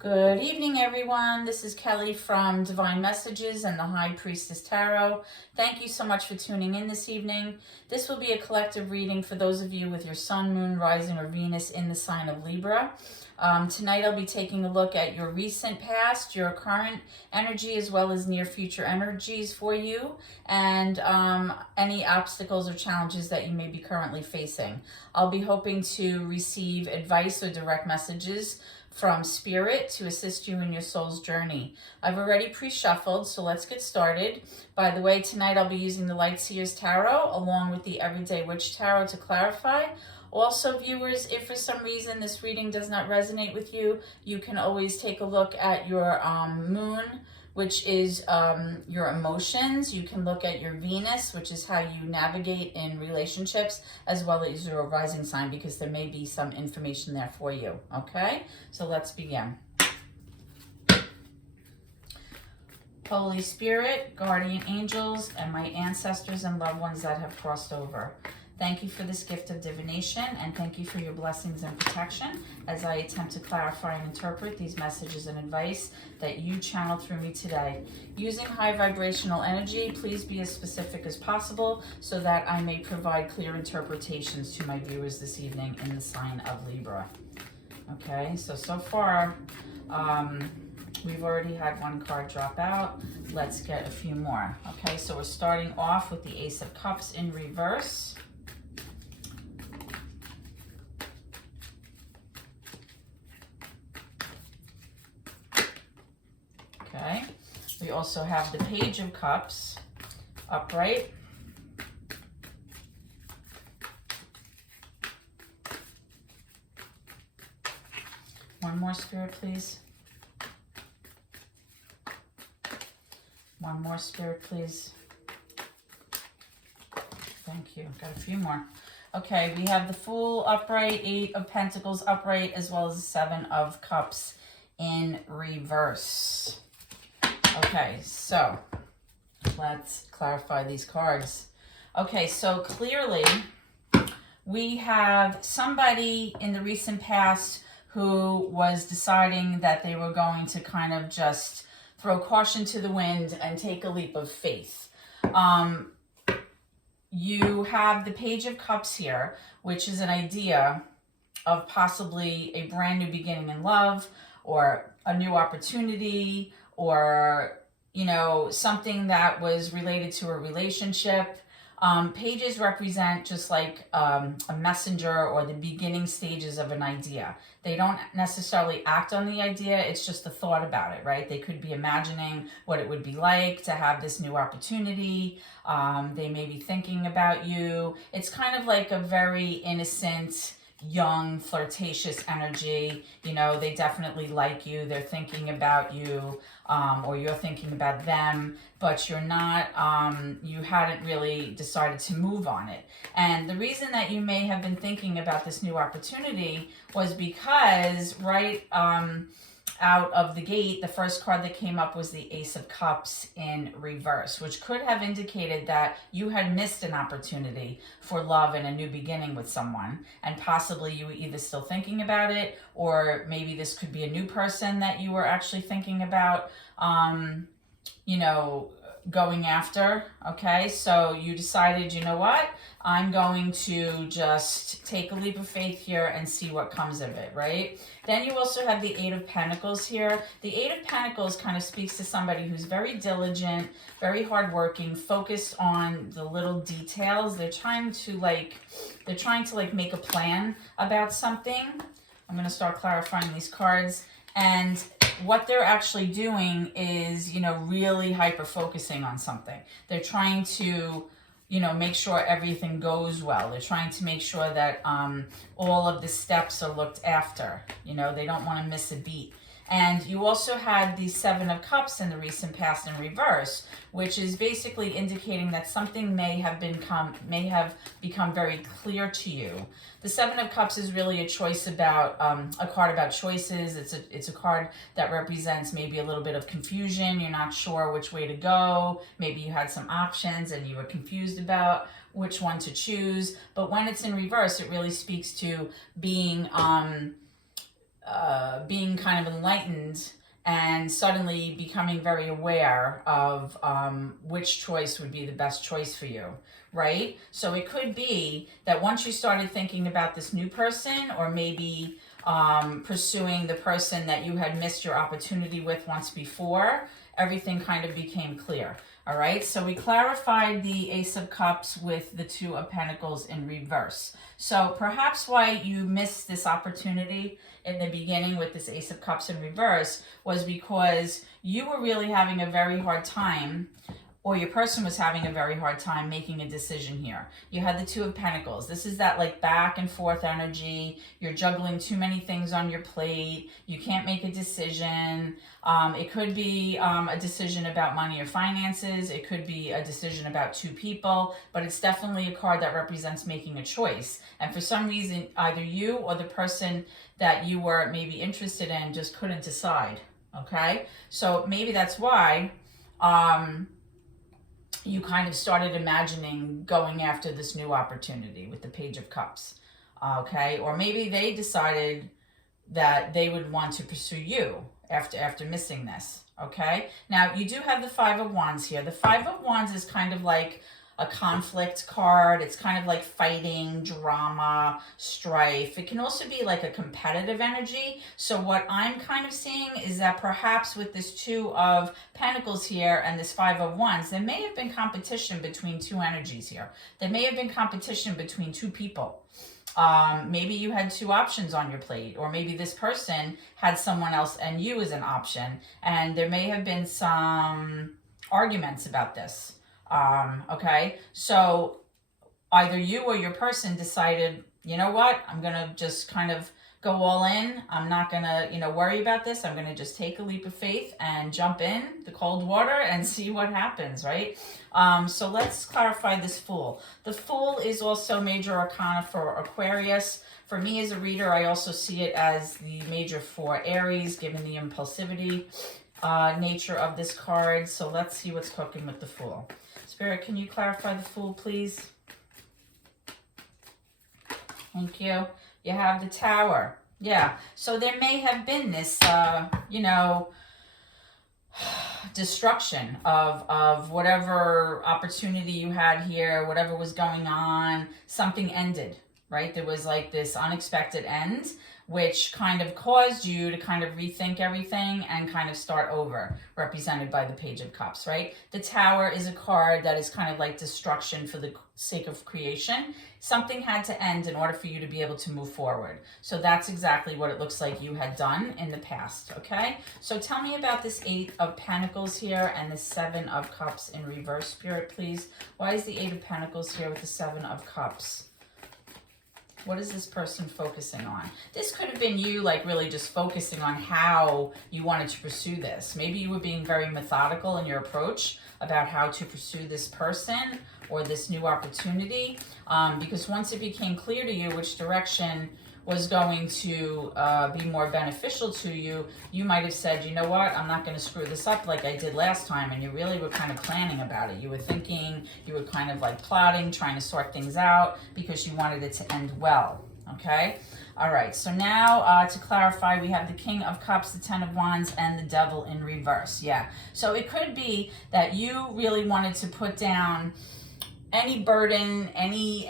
Good evening, everyone. This is Kelly from Divine Messages and the High Priestess Tarot. Thank you so much for tuning in this evening. This will be a collective reading for those of you with your Sun, Moon, Rising, or Venus in the sign of Libra. Tonight I'll be taking a look at your recent past, your current energy, as well as near future energies for you, and any obstacles or challenges that you may be currently facing. I'll be hoping to receive advice or direct messages from Spirit to assist you in your soul's journey. I've already pre-shuffled, so let's get started. By the way, tonight I'll be using the Light Seers Tarot along with the Everyday Witch Tarot to clarify. Also, viewers, if for some reason this reading does not resonate with you, you can always take a look at your moon, which is your emotions. You can look at your Venus, which is how you navigate in relationships, as well as your rising sign, because there may be some information there for you. Okay, so let's begin. Holy Spirit, guardian angels, and my ancestors and loved ones that have crossed over, thank you for this gift of divination, and thank you for your blessings and protection as I attempt to clarify and interpret these messages and advice that you channel through me today. Using high vibrational energy, please be as specific as possible so that I may provide clear interpretations to my viewers this evening in the sign of Libra. Okay, so far, we've already had one card drop out. Let's get a few more. Okay, so we're starting off with the Ace of Cups in reverse. Okay, we also have the Page of Cups upright. One more, Spirit, please. One more, Spirit, please. Thank you. Got a few more. Okay, we have the Fool upright, Eight of Pentacles upright, as well as the Seven of Cups in reverse. Okay, so let's clarify these cards. Okay, so clearly we have somebody in the recent past who was deciding that they were going to kind of just throw caution to the wind and take a leap of faith. You have the Page of Cups here, which is an idea of possibly a brand new beginning in love, or a new opportunity, or, you know, something that was related to a relationship. Pages represent just like a messenger or the beginning stages of an idea. They don't necessarily act on the idea, it's just the thought about it, right? They could be imagining what it would be like to have this new opportunity. They may be thinking about you. It's kind of like a very innocent, young, flirtatious energy. You know, they definitely like you, they're thinking about you, or you're thinking about them, but you're not, you hadn't really decided to move on it. And the reason that you may have been thinking about this new opportunity was because right out of the gate, the first card that came up was the Ace of Cups in reverse, which could have indicated that you had missed an opportunity for love and a new beginning with someone, and possibly you were either still thinking about it, or maybe this could be a new person that you were actually thinking about, you know, going after. Okay, so you decided, you know what, I'm going to just take a leap of faith here and see what comes of it, right? Then you also have the Eight of Pentacles here. The Eight of Pentacles kind of speaks to somebody who's very diligent, very hardworking, focused on the little details. They're trying to like make a plan about something. I'm going to start clarifying these cards. And what they're actually doing is, you know, really hyper focusing on something. They're trying to, you know, make sure everything goes well. They're trying to make sure that all of the steps are looked after. You know, they don't want to miss a beat. And you also had the Seven of Cups in the recent past in reverse, which is basically indicating that something may have become very clear to you. The Seven of Cups is really a choice about, a card about choices. It's a card that represents maybe a little bit of confusion. You're not sure which way to go. Maybe you had some options and you were confused about which one to choose. But when it's in reverse, it really speaks to being being kind of enlightened and suddenly becoming very aware of which choice would be the best choice for you, right? So it could be that once you started thinking about this new person, or maybe pursuing the person that you had missed your opportunity with once before, everything kind of became clear. All right, so we clarified the Ace of Cups with the Two of Pentacles in reverse. So perhaps why you missed this opportunity in the beginning with this Ace of Cups in reverse was because you were really having a very hard time, or your person was having a very hard time making a decision here. You had the Two of Pentacles. This is that like back and forth energy. You're juggling too many things on your plate. You can't make a decision. It could be a decision about money or finances. It could be a decision about two people, but it's definitely a card that represents making a choice. And for some reason, either you or the person that you were maybe interested in just couldn't decide, okay? So maybe that's why you kind of started imagining going after this new opportunity with the Page of Cups, okay? Or maybe they decided that they would want to pursue you after missing this, okay? Now, you do have the Five of Wands here. The Five of Wands is kind of like a conflict card. It's kind of like fighting, drama, strife. It can also be like a competitive energy. So what I'm kind of seeing is that perhaps with this Two of Pentacles here and this Five of Wands, there may have been competition between two energies here. There may have been competition between two people. Maybe you had two options on your plate, or maybe this person had someone else and you as an option, and there may have been some arguments about this. Okay, so either you or your person decided, you know what, I'm gonna just kind of go all in. I'm not gonna, worry about this. I'm gonna just take a leap of faith and jump in the cold water and see what happens, right? So let's clarify this Fool. The Fool is also major arcana for Aquarius. For me as a reader, I also see it as the major for Aries, given the impulsivity nature of this card. So let's see what's cooking with the Fool. Spirit, can you clarify the Fool, please? Thank you. You have the Tower. Yeah. So there may have been this, destruction of whatever opportunity you had here, whatever was going on. Something ended, right? There was like this unexpected end, which kind of caused you to kind of rethink everything and kind of start over, represented by the Page of Cups, right? The Tower is a card that is kind of like destruction for the sake of creation. Something had to end in order for you to be able to move forward. So that's exactly what it looks like you had done in the past, okay? So tell me about this Eight of Pentacles here and the Seven of Cups in reverse, Spirit, please. Why is the Eight of Pentacles here with the Seven of Cups? What is this person focusing on? This could have been you like really just focusing on how you wanted to pursue this. Maybe you were being very methodical in your approach about how to pursue this person or this new opportunity, because once it became clear to you which direction was going to be more beneficial to you, you might have said, you know what, I'm not going to screw this up like I did last time. And you really were kind of planning about it. You were thinking, you were kind of like plotting, trying to sort things out because you wanted it to end well. Okay? All right. So now to clarify, we have the King of Cups, the Ten of Wands, and the Devil in reverse. Yeah. So it could be that you really wanted to put down any burden, any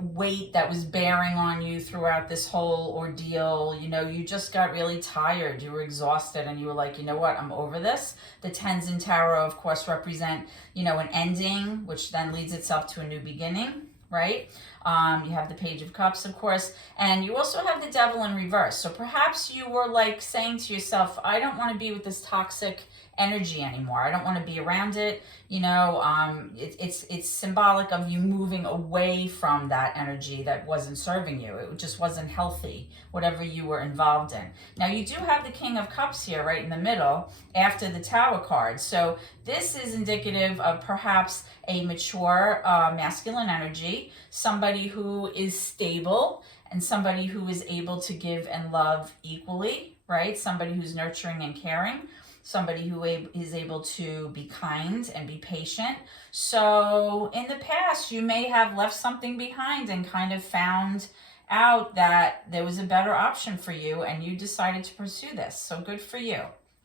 weight that was bearing on you throughout this whole ordeal. You just got really tired. You were exhausted and you were like, you know what, I'm over this. The Tens in Tarot, of course, represent, an ending, which then leads itself to a new beginning, right? You have the Page of Cups, of course, and you also have the Devil in reverse. So perhaps you were like saying to yourself, I don't want to be with this toxic energy anymore. I don't want to be around it. It's symbolic of you moving away from that energy that wasn't serving you. It just wasn't healthy, whatever you were involved in. Now, you do have the King of Cups here right in the middle after the Tower card. So this is indicative of perhaps a mature masculine energy, somebody who is stable and somebody who is able to give and love equally, right? Somebody who's nurturing and caring. Somebody who is able to be kind and be patient. So in the past, you may have left something behind and kind of found out that there was a better option for you and you decided to pursue this. So good for you.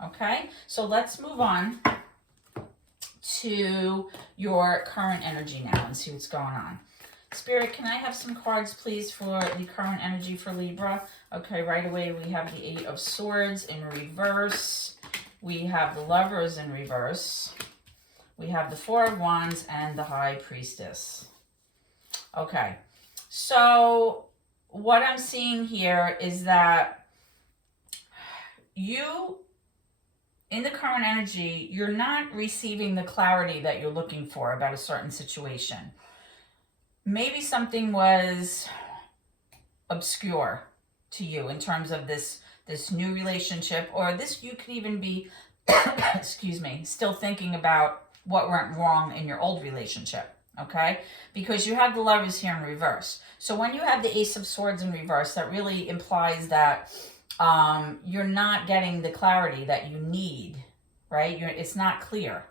Okay, so let's move on to your current energy now and see what's going on. Spirit, can I have some cards, please, for the current energy for Libra? Okay, right away we have the Eight of Swords in reverse. We have the Lovers in reverse. We have the Four of Wands and the High Priestess. Okay, so what I'm seeing here is that you, in the current energy, you're not receiving the clarity that you're looking for about a certain situation. Maybe something was obscure to you in terms of this new relationship, or this, you could even be, excuse me, still thinking about what went wrong in your old relationship, okay? Because you have the Lovers here in reverse. So when you have the Ace of Swords in reverse, that really implies that you're not getting the clarity that you need, right? It's not clear.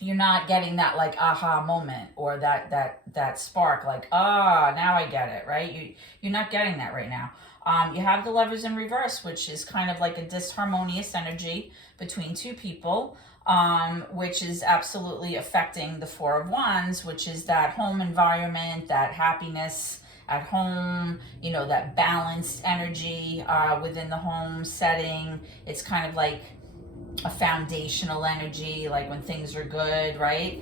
You're not getting that like aha moment or that spark, like, now I get it, right? You're not getting that right now. You have the Lovers in reverse, which is kind of like a disharmonious energy between two people, which is absolutely affecting the Four of Wands, which is that home environment, that happiness at home, you know, that balanced energy within the home setting. It's kind of like a foundational energy, like when things are good, right?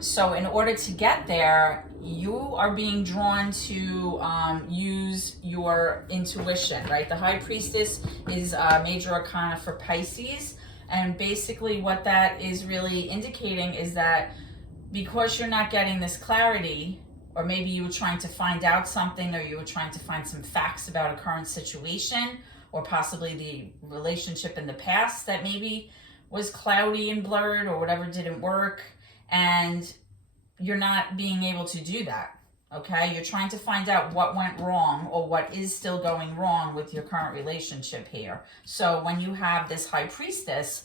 So in order to get there, you are being drawn to use your intuition, right? The High Priestess is a major arcana for Pisces, and basically what that is really indicating is that because you're not getting this clarity, or maybe you were trying to find out something, or you were trying to find some facts about a current situation, or possibly the relationship in the past that maybe was cloudy and blurred, or whatever didn't work, and you're not being able to do that, okay? You're trying to find out what went wrong or what is still going wrong with your current relationship here. So when you have this High Priestess,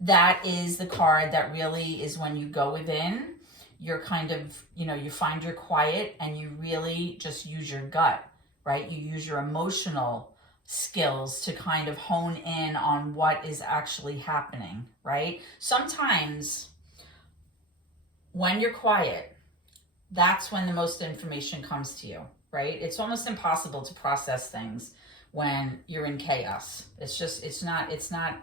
that is the card that really is when you go within, you're kind of, you know, you find your quiet and you really just use your gut, right? You use your emotional skills to kind of hone in on what is actually happening, right? Sometimes when you're quiet, that's when the most information comes to you, right? It's almost impossible to process things when you're in chaos. It's not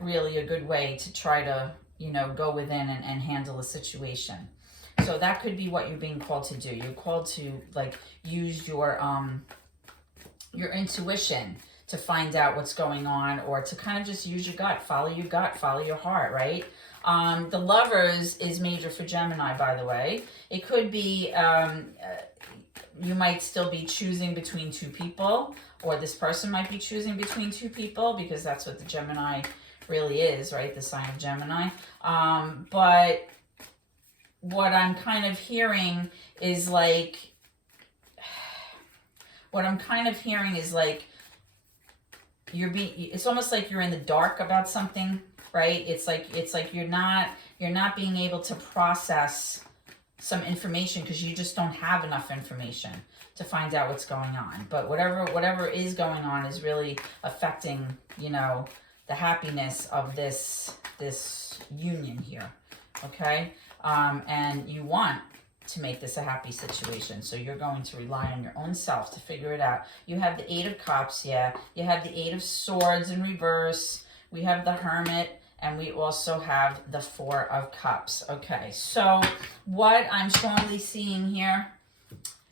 really a good way to try to, you know, go within and handle a situation. So that could be what you're being called to do. You're called to like use your intuition to find out what's going on, or to kind of just use your gut, follow your heart, right? The Lovers is major for Gemini, by the way. It could be, you might still be choosing between two people, or this person might be choosing between two people, because that's what the Gemini really is, right? The sign of Gemini. But what I'm kind of hearing is like, it's almost like you're in the dark about something, right? It's like you're not being able to process some information because you just don't have enough information to find out what's going on. But whatever is going on is really affecting, you know, the happiness of this union here, okay? And you want to make this a happy situation, so you're going to rely on your own self to figure it out. You have the Eight of Cups, yeah. You have the Eight of Swords in reverse. We have the Hermit, and we also have the Four of Cups. Okay, so what I'm strongly seeing here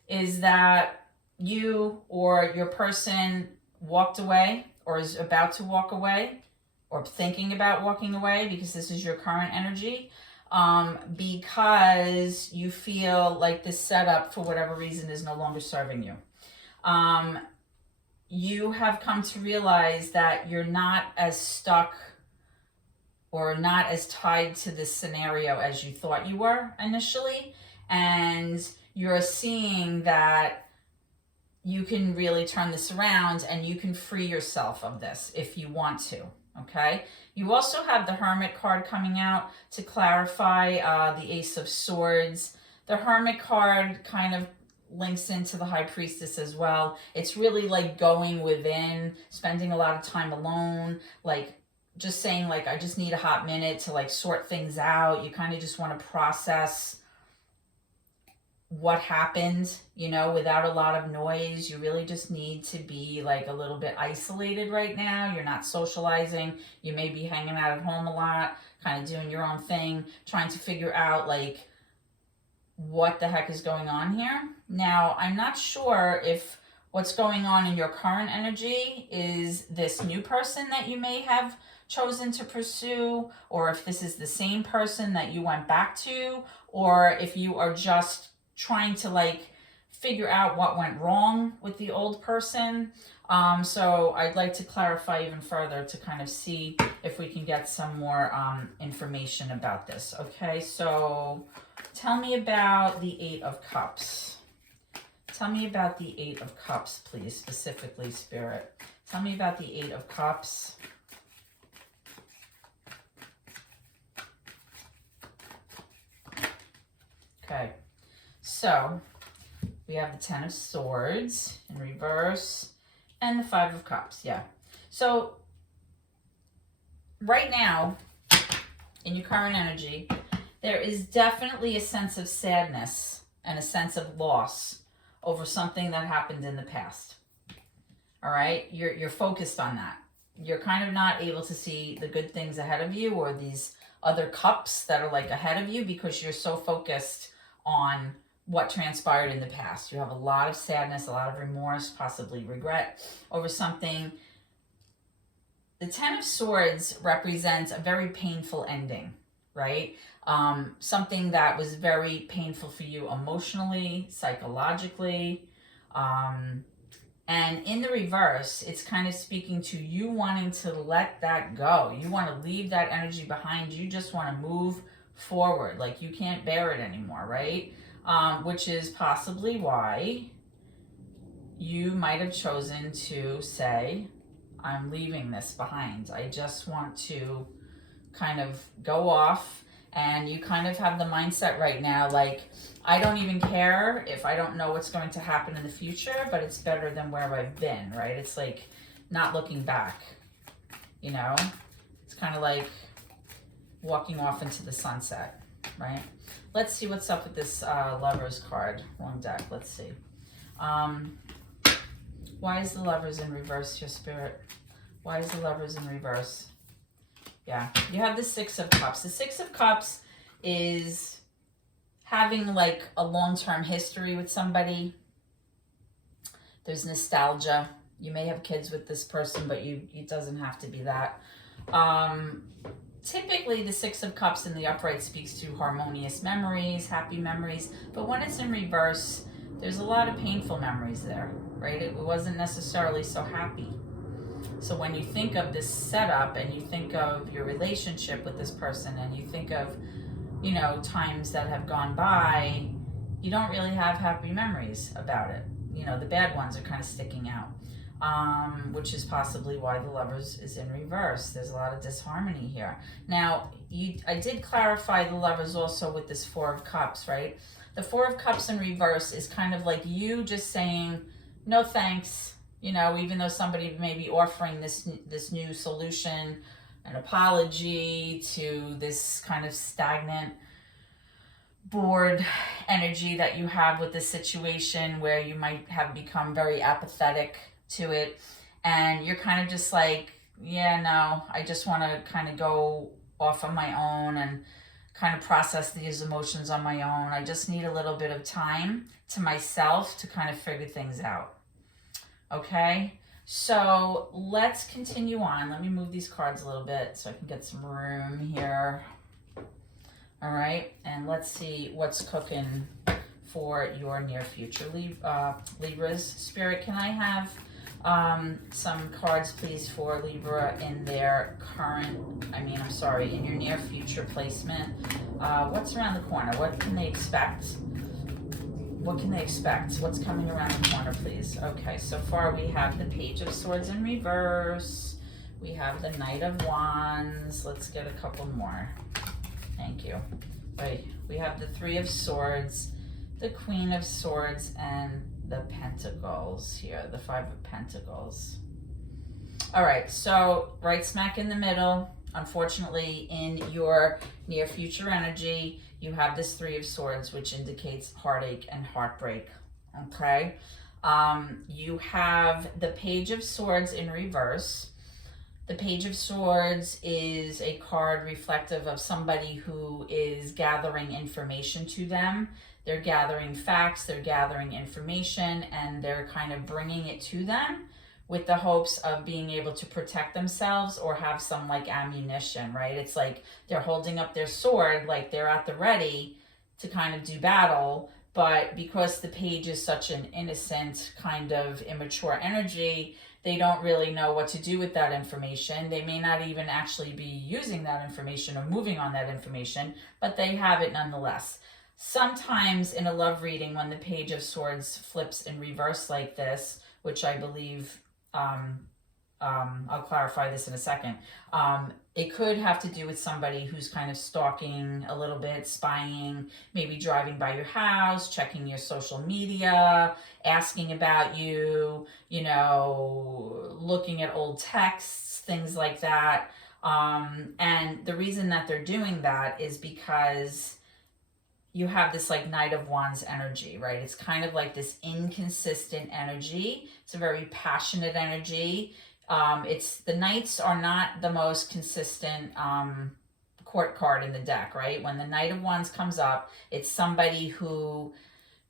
is that you or your person walked away, or is about to walk away, or thinking about walking away, because this is your current energy, because you feel like this setup, for whatever reason, is no longer serving you. You have come to realize that you're not as stuck or not as tied to this scenario as you thought you were initially, and you're seeing that you can really turn this around and you can free yourself of this if you want to, okay? You also have the Hermit card coming out to clarify the Ace of Swords. The Hermit card kind of links into the High Priestess as well. It's really like going within, spending a lot of time alone, like just saying like, I just need a hot minute to like sort things out. You kind of just want to process what happened, you know, without a lot of noise. You really just need to be like a little bit isolated right now. You're not socializing. You may be hanging out at home a lot, kind of doing your own thing, trying to figure out like what the heck is going on here. Now, I'm not sure if what's going on in your current energy is this new person that you may have chosen to pursue, or if this is the same person that you went back to, or if you are just trying to like figure out what went wrong with the old person. So I'd like to clarify even further to kind of see if we can get some more information about this. Okay, so tell me about the Eight of Cups. Tell me about the Eight of Cups, please, specifically, Spirit. Tell me about the Eight of Cups. Okay, so we have the Ten of Swords in reverse and the Five of Cups. Yeah. So right now, in your current energy, there is definitely a sense of sadness and a sense of loss over something that happened in the past. All right? You're focused on that. You're kind of not able to see the good things ahead of you, or these other cups that are like ahead of you, because you're so focused on what transpired in the past. You have a lot of sadness, a lot of remorse, possibly regret over something. The Ten of Swords represents a very painful ending, right? Something that was very painful for you emotionally, psychologically. And in the reverse, it's kind of speaking to you wanting to let that go. You want to leave that energy behind. You just want to move forward. Like you can't bear it anymore, right? Which is possibly why you might have chosen to say, I'm leaving this behind. I just want to kind of go off. And you kind of have the mindset right now, like, I don't even care if I don't know what's going to happen in the future, but it's better than where I've been, right? It's like not looking back, you know? It's kind of like walking off into the sunset, right? Let's see what's up with this Lovers card. Wrong deck, let's see. Why is the Lovers in reverse, your Spirit? Why is the Lovers in reverse? Yeah, you have the Six of Cups. The Six of Cups is having like a long-term history with somebody. There's nostalgia. You may have kids with this person, but it doesn't have to be that. Typically, the Six of Cups in the upright speaks to harmonious memories, happy memories. But when it's in reverse, there's a lot of painful memories there, right? It wasn't necessarily so happy. So when you think of this setup and you think of your relationship with this person and you think of, you know, times that have gone by, you don't really have happy memories about it. You know, the bad ones are kind of sticking out, which is possibly why the Lovers is in reverse. There's a lot of disharmony here. Now, I did clarify the Lovers also with this Four of Cups, right? The Four of Cups in reverse is kind of like you just saying, no thanks. You know, even though somebody may be offering this new solution, an apology to this kind of stagnant, bored energy that you have with this situation, where you might have become very apathetic to it, and you're kind of just like, yeah, no, I just want to kind of go off on my own and kind of process these emotions on my own. I just need a little bit of time to myself to kind of figure things out. Okay, so let's continue on. Let me move these cards a little bit so I can get some room here. All right, and let's see what's cooking for your near future, Libras. Spirit, can I have some cards, please, for Libra in their in your near future placement? What's around the corner? What can they expect? What can they expect? What's coming around the corner, please? Okay, so far we have the Page of Swords in reverse. We have the Knight of Wands. Let's get a couple more. Thank you. Right, we have the Three of Swords, the Queen of Swords and the Pentacles here, the Five of Pentacles. All right, so right smack in the middle, unfortunately, in your near future energy, you have this Three of Swords, which indicates heartache and heartbreak, okay? You have the Page of Swords in reverse. The Page of Swords is a card reflective of somebody who is gathering information to them. They're gathering facts, they're gathering information, and they're kind of bringing it to them with the hopes of being able to protect themselves or have some like ammunition, right? It's like they're holding up their sword, like they're at the ready to kind of do battle. But because the page is such an innocent kind of immature energy, they don't really know what to do with that information. They may not even actually be using that information or moving on that information, but they have it nonetheless. Sometimes in a love reading, when the Page of Swords flips in reverse like this, which I believe, I'll clarify this in a second, it could have to do with somebody who's kind of stalking a little bit, spying, maybe driving by your house, checking your social media, asking about you, you know, looking at old texts, things like that. And the reason that they're doing that is because you have this like Knight of Wands energy, right? It's kind of like this inconsistent energy. It's a very passionate energy. The Knights are not the most consistent court card in the deck, right? When the Knight of Wands comes up, it's somebody who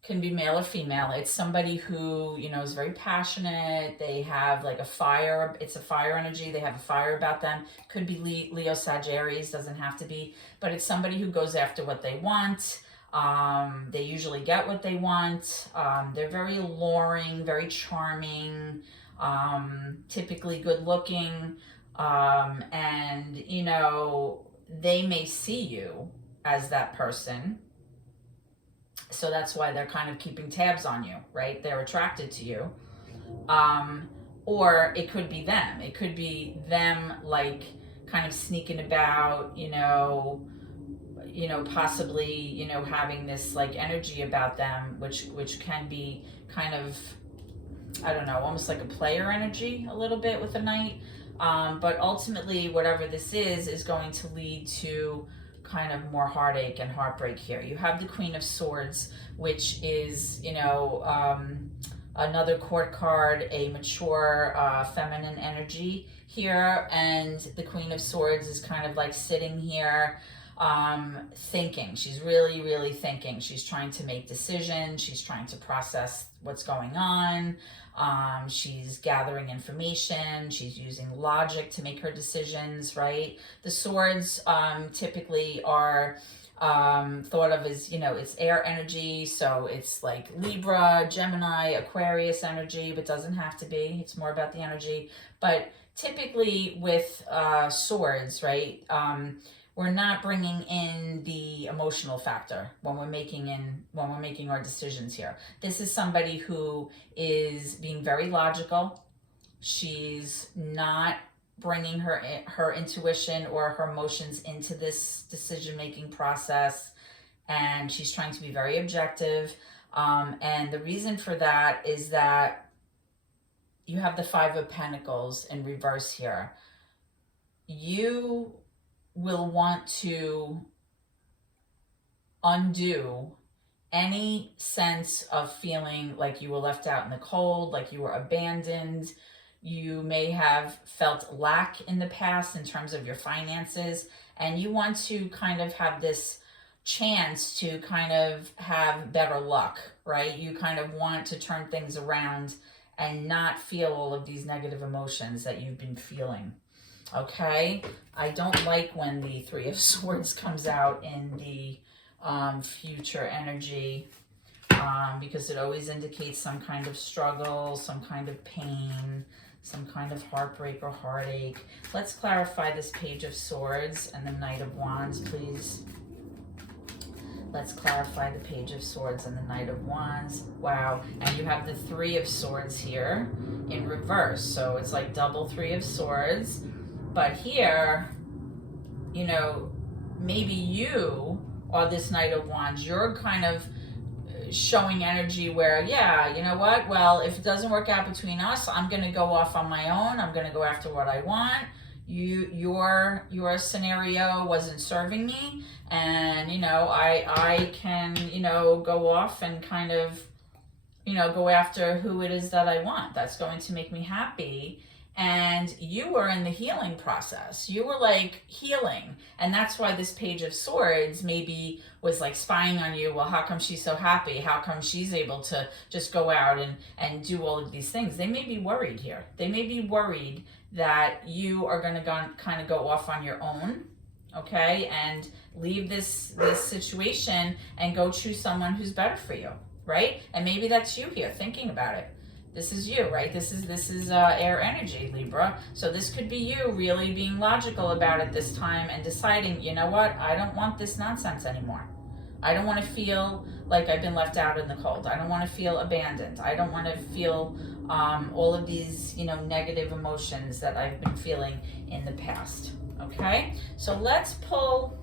can be male or female. It's somebody who, you know, is very passionate. They have like a fire. It's a fire energy. They have a fire about them. Could be Leo, Sagittarius, doesn't have to be. But it's somebody who goes after what they want. They usually get what they want. They're very alluring, very charming, typically good looking. And, you know, they may see you as that person. So that's why they're kind of keeping tabs on you, right? They're attracted to you. Or it could be them. It could be them like kind of sneaking about, you know, possibly, you know, having this like energy about them, which can be kind of, I don't know, almost like a player energy a little bit with a Knight. But ultimately, whatever this is going to lead to kind of more heartache and heartbreak here. You have the Queen of Swords, which is, you know, another court card, a mature feminine energy here. And the Queen of Swords is kind of like sitting here thinking. She's really, really thinking. She's trying to make decisions. She's trying to process what's going on. She's gathering information. She's using logic to make her decisions, right? The swords typically are thought of as, you know, it's air energy. So it's like Libra, Gemini, Aquarius energy, but doesn't have to be. It's more about the energy. But typically with swords, right? We're not bringing in the emotional factor when we're making our decisions here. This is somebody who is being very logical. She's not bringing her intuition or her emotions into this decision-making process, and she's trying to be very objective. And the reason for that is that you have the Five of Pentacles in reverse here. You will want to undo any sense of feeling like you were left out in the cold, like you were abandoned. You may have felt lack in the past in terms of your finances, and you want to kind of have this chance to kind of have better luck, right? You kind of want to turn things around and not feel all of these negative emotions that you've been feeling. Okay, I don't like when the Three of Swords comes out in the future energy because it always indicates some kind of struggle, some kind of pain, some kind of heartbreak or heartache. Let's clarify this Page of Swords and the Knight of Wands, please. Let's clarify the Page of Swords and the Knight of Wands. Wow, and you have the Three of Swords here in reverse, so it's like double Three of Swords. But here, you know, maybe you are this Knight of Wands. You're kind of, showing energy where, yeah, you know what? Well, if it doesn't work out between us, I'm going to go off on my own. I'm going to go after what I want. Your scenario wasn't serving me, and I can go off and kind of go after who it is that I want. That's going to make me happy. And you were in the healing process. You were like healing. And that's why this Page of Swords maybe was like spying on you. Well, how come she's so happy? How come she's able to just go out and do all of these things? They may be worried here. They may be worried that you are going to kind of go off on your own, okay? And leave this situation and go choose someone who's better for you, right? And maybe that's you here thinking about it. This is you, right? This is air energy, Libra. So this could be you really being logical about it this time and deciding, you know what? I don't want this nonsense anymore. I don't want to feel like I've been left out in the cold. I don't want to feel abandoned. I don't want to feel all of these, negative emotions that I've been feeling in the past. Okay? So let's pull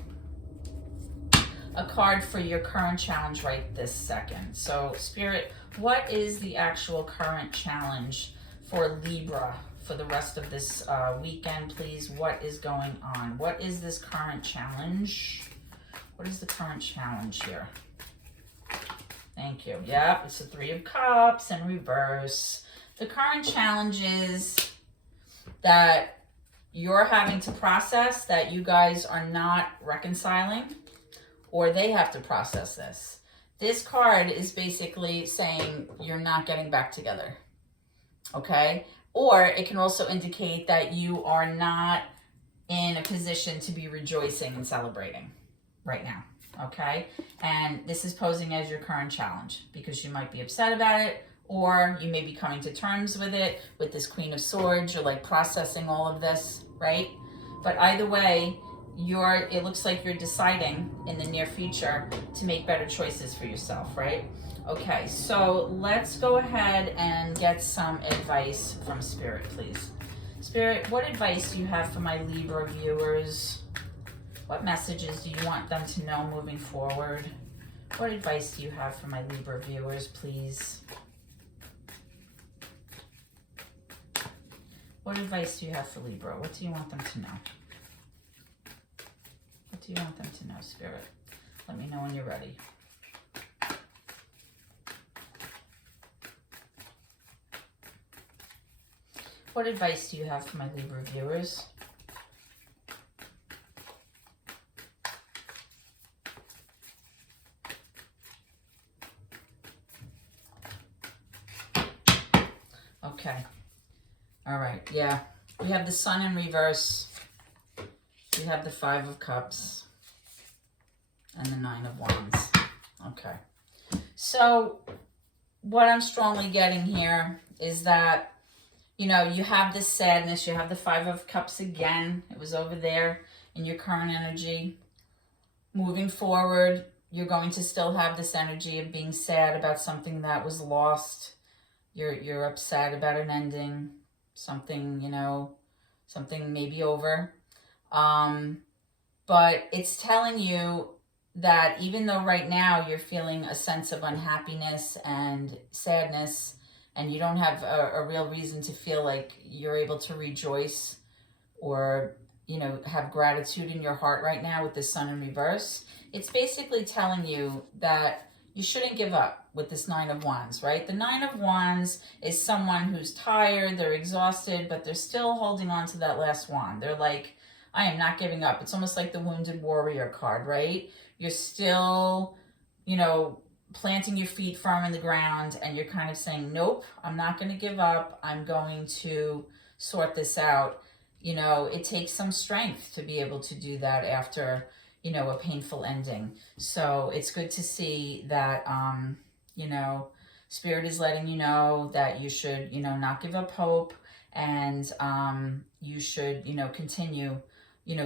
a card for your current challenge right this second. So Spirit, what is the actual current challenge for Libra for the rest of this weekend, please? What is going on? What is this current challenge? What is the current challenge here? Thank you. Yep, it's the Three of Cups in reverse. The current challenge is that you're having to process that you guys are not reconciling, or they have to process this. This card is basically saying you're not getting back together, okay? Or it can also indicate that you are not in a position to be rejoicing and celebrating right now, okay? And this is posing as your current challenge because you might be upset about it, or you may be coming to terms with it. With this Queen of Swords, you're like processing all of this, right? But either way, it looks like you're deciding in the near future to make better choices for yourself, right? Okay, so let's go ahead and get some advice from Spirit, please. Spirit, what advice do you have for my Libra viewers? What messages do you want them to know moving forward? What advice do you have for my Libra viewers, please? What advice do you have for Libra? What do you want them to know? What do you want them to know, Spirit? Let me know when you're ready. What advice do you have for my Libra viewers? Okay. All right. Yeah. We have the Sun in reverse. We have the Five of Cups and the Nine of Wands. Okay. So what I'm strongly getting here is that, you have this sadness. You have the Five of Cups again. It was over there in your current energy. Moving forward, you're going to still have this energy of being sad about something that was lost. You're upset about an ending, something, something maybe over. But it's telling you that even though right now you're feeling a sense of unhappiness and sadness, and you don't have a real reason to feel like you're able to rejoice or, have gratitude in your heart right now with the Sun in reverse, it's basically telling you that you shouldn't give up with this Nine of Wands, right? The Nine of Wands is someone who's tired, they're exhausted, but they're still holding on to that last wand. They're like, I am not giving up. It's almost like the Wounded Warrior card, right? You're still, planting your feet firm in the ground, and you're kind of saying, nope, I'm not going to give up. I'm going to sort this out. It takes some strength to be able to do that after, a painful ending. So it's good to see that, Spirit is letting you know that you should, not give up hope, and you should, continue,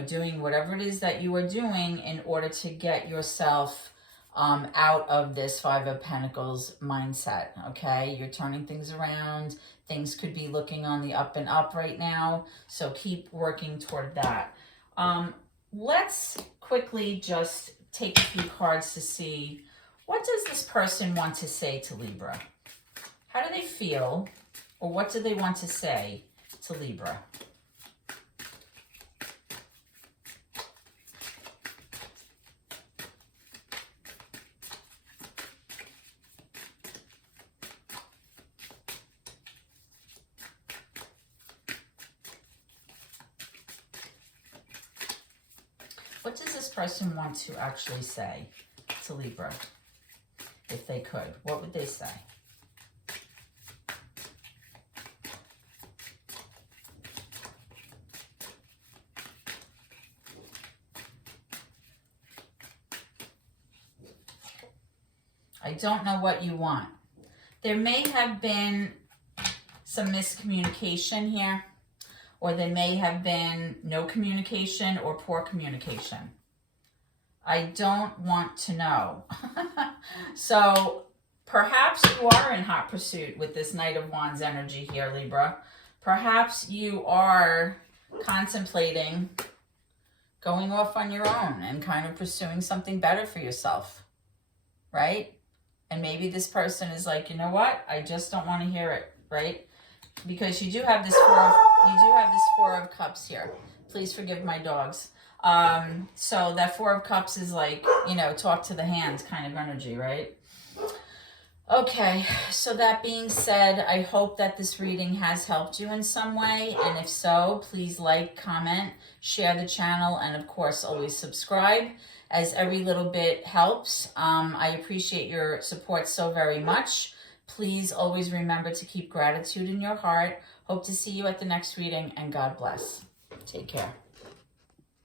doing whatever it is that you are doing in order to get yourself out of this Five of Pentacles mindset, okay? You're turning things around. Things could be looking on the up and up right now, so keep working toward that. Let's quickly just take a few cards to see What does this person want to say to Libra? How do they feel, or what do they want to say to Libra? What does this person want to actually say to Libra? If they could, what would they say? I don't know what you want. There may have been some miscommunication here, or there may have been no communication or poor communication. I don't want to know. So perhaps you are in hot pursuit with this Knight of Wands energy here, Libra. Perhaps you are contemplating going off on your own and kind of pursuing something better for yourself, right? And maybe this person is like, you know what? I just don't want to hear it, right? Because you do have this Four of Cups here. Please forgive my dogs. So that Four of Cups is like, you know, talk to the hands kind of energy, right? Okay, so that being said, I hope that this reading has helped you in some way. And if so, please like, comment, share the channel, and of course, always subscribe, as every little bit helps. I appreciate your support so very much. Please always remember to keep gratitude in your heart. Hope to see you at the next reading, and God bless. Take care.